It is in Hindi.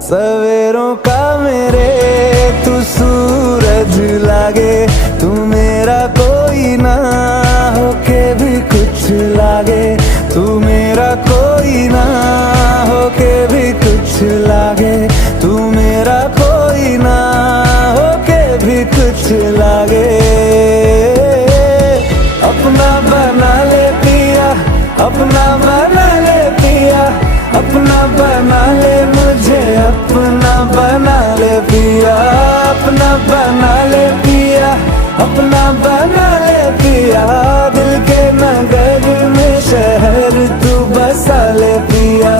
सवेरों का मेरे तू सूरज लागे, तू मेरा कोई ना होके भी कुछ लागे, तू मेरा कोई ना होके भी कुछ लागे, तू मेरा कोई ना होके भी कुछ लागे। अपना बना ले पिया, अपना बना ले पिया, अपना बना ले मुझे, अपना बना ले पिया, अपना बना ले पिया, अपना बना ले पिया। दिल के नगर में शहर तू बसा ले पिया।